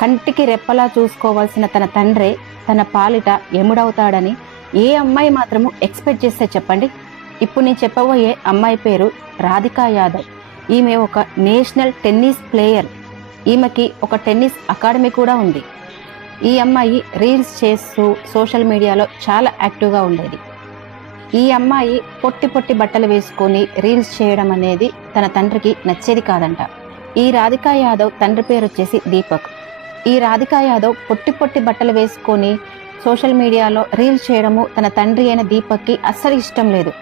కంటికి రెప్పలా చూసుకోవాల్సిన తన తండ్రే తన పాలిట ఎముడవుతాడని ఏ అమ్మాయి మాత్రము ఎక్స్పెక్ట్ చేస్తే చెప్పండి. ఇప్పుడు నేను చెప్పబోయే అమ్మాయి పేరు రాధికా యాదవ్. ఈమె ఒక నేషనల్ టెన్నిస్ ప్లేయర్. ఈమెకి ఒక టెన్నిస్ అకాడమీ కూడా ఉంది. ఈ అమ్మాయి రీల్స్ చేస్తూ సోషల్ మీడియాలో చాలా యాక్టివ్గా ఉండేది. ఈ అమ్మాయి పొట్టి బట్టలు వేసుకొని రీల్స్ చేయడం అనేది తన తండ్రికి నచ్చేది కాదంట. ఈ రాధికా యాదవ్ తండ్రి పేరు వచ్చేసి దీపక్. ఈ రాధికా యాదవ్ పొట్టి బట్టలు వేసుకొని సోషల్ మీడియాలో రీల్స్ చేయడము తన తండ్రి అయిన దీపక్కి అస్సలు ఇష్టం లేదు.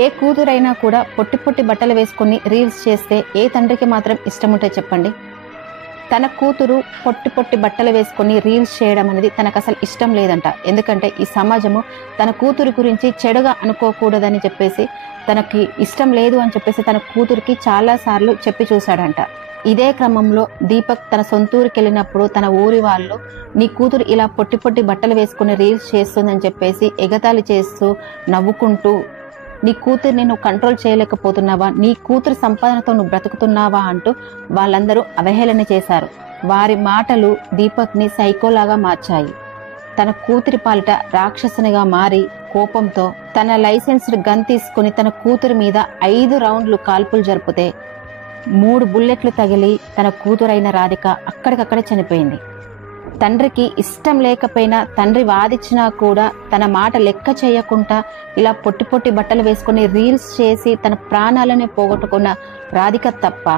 ఏ కూతురైనా కూడా పొట్టి బట్టలు వేసుకొని రీల్స్ చేస్తే ఏ తండ్రికి మాత్రం ఇష్టం ఉంటే చెప్పండి. తన కూతురు పొట్టి బట్టలు వేసుకొని రీల్స్ చేయడం అనేది తనకు అసలు ఇష్టం లేదంట. ఎందుకంటే ఈ సమాజము తన కూతురు గురించి చెడుగా అనుకోకూడదని చెప్పేసి, తనకి ఇష్టం లేదు అని చెప్పేసి తన కూతురికి చాలాసార్లు చెప్పి చూశాడంట. ఇదే క్రమంలో దీపక్ తన సొంతూరుకి వెళ్ళినప్పుడు తన ఊరి వాళ్ళు, నీ కూతురు ఇలా పొట్టి బట్టలు వేసుకుని రీల్స్ చేస్తుందని చెప్పేసి ఎగతాళి చేస్తూ నవ్వుకుంటూ, నీ కూతుర్ని నువ్వు కంట్రోల్ చేయలేకపోతున్నావా, నీ కూతురు సంపాదనతో నువ్వు బ్రతుకుతున్నావా అంటూ వాళ్ళందరూ అవహేళన చేశారు. వారి మాటలు దీపక్ని సైకోలాగా మార్చాయి. తన కూతురి పాలిట రాక్షసునిగా మారి కోపంతో తన లైసెన్స్డ్ గన్ తీసుకుని తన కూతురి మీద 5 రౌండ్లు కాల్పులు జరిపితే 3 బుల్లెట్లు తగిలి తన కూతురైన రాధిక అక్కడికక్కడే చనిపోయింది. తండ్రికి ఇష్టం లేకపోయినా, తండ్రి వాదించినా కూడా తన మాట లెక్క చేయకుండా ఇలా పొట్టి బట్టలు వేసుకొని రీల్స్ చేసి తన ప్రాణాలనే పోగొట్టుకున్న రాధిక తప్ప,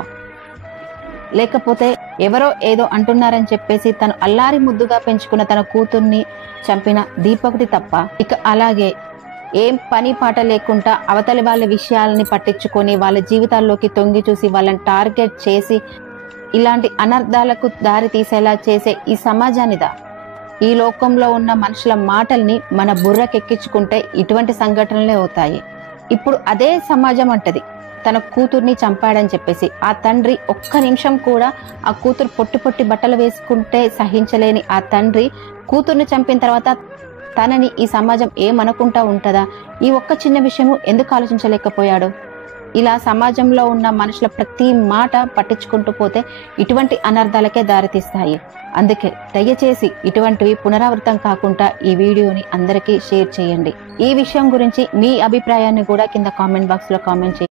లేకపోతే ఎవరో ఏదో అంటున్నారని చెప్పేసి తను అల్లారి ముద్దుగా పెంచుకున్న తన కూతుర్ని చంపిన దీపకుడి తప్ప, ఇక అలాగే ఏం పని పాట లేకుండా అవతలి వాళ్ళ విషయాలని పట్టించుకొని వాళ్ళ జీవితాల్లోకి తొంగి చూసి వాళ్ళని టార్గెట్ చేసి ఇలాంటి అనర్థాలకు దారి తీసేలా చేసే ఈ సమాజానిదా? ఈ లోకంలో ఉన్న మనుషుల మాటల్ని మన బుర్రకెక్కించుకుంటే ఇటువంటి సంఘటనలే అవుతాయి. ఇప్పుడు అదే సమాజం అంటది తన కూతుర్ని చంపాడని చెప్పేసి. ఆ తండ్రి ఒక్క నిమిషం కూడా ఆ కూతురు పొట్టి బట్టలు వేసుకుంటే సహించలేని ఆ తండ్రి కూతుర్ని చంపిన తర్వాత తనని ఈ సమాజం ఏమనుకుంటా ఉంటుందా? ఈ ఒక్క చిన్న విషయము ఎందుకు ఆలోచించలేకపోయాడు? ఇలా సమాజంలో ఉన్న మనుషుల ప్రతి మాట పట్టించుకుంటూ పోతే ఇటువంటి అనర్థాలకే దారితీస్తాయి. అందుకే దయచేసి ఇటువంటివి పునరావృతం కాకుండా ఈ వీడియోని అందరికీ షేర్ చేయండి. ఈ విషయం గురించి మీ అభిప్రాయాన్ని కూడా కింద కామెంట్ బాక్స్లో కామెంట్ చేయండి.